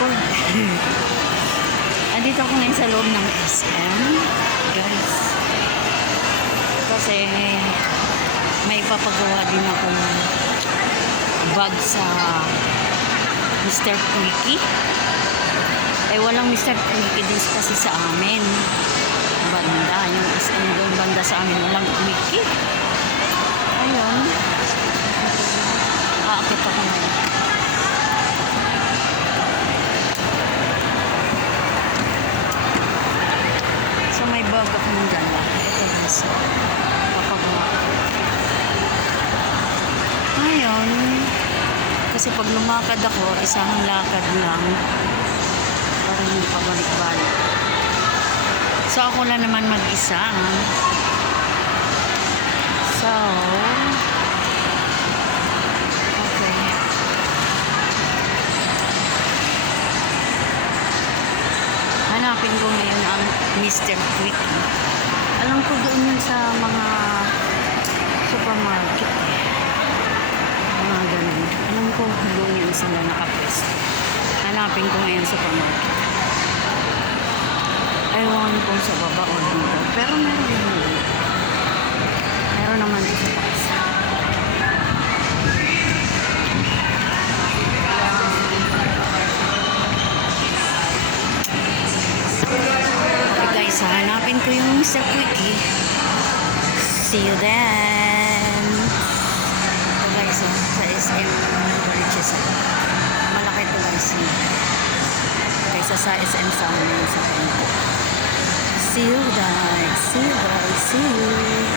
Airport. Andito ako ngayon sa loob ng SM, guys. Kasi may papagawa din akong bag sa Mr. Quickie. Walang Mr. Quickie din kasi sa amin. Banda, yung SM doon banda sa amin, walang Quickie. Ayun. Aakit ako ngayon. So may bag akong dala. Ito guys. Papagawa. Ayun. Kasi pag lumakad ako, isang lakad lang. Para yung pabalik-balik. So ako lang naman mag-isa. So okay. Hanapin ko ngayon ang Mr. Quickie. Alam ko doon yun sa mga supermarket. Mga ganun. Alam ko doon yun sila nakapwesto. Hanapin ko ngayon sa supermarket. Ewan ko sa baba o dito. Pero meron naman. Meron naman dito sa taas. Okay guys, hanapin ko yung Mr. Quickie. See you then. Ito guys, sa SM Bariches. Malaki ito guys. Kaysa sa SM sa amin sa Pinto. See you guys. See you guys. See you.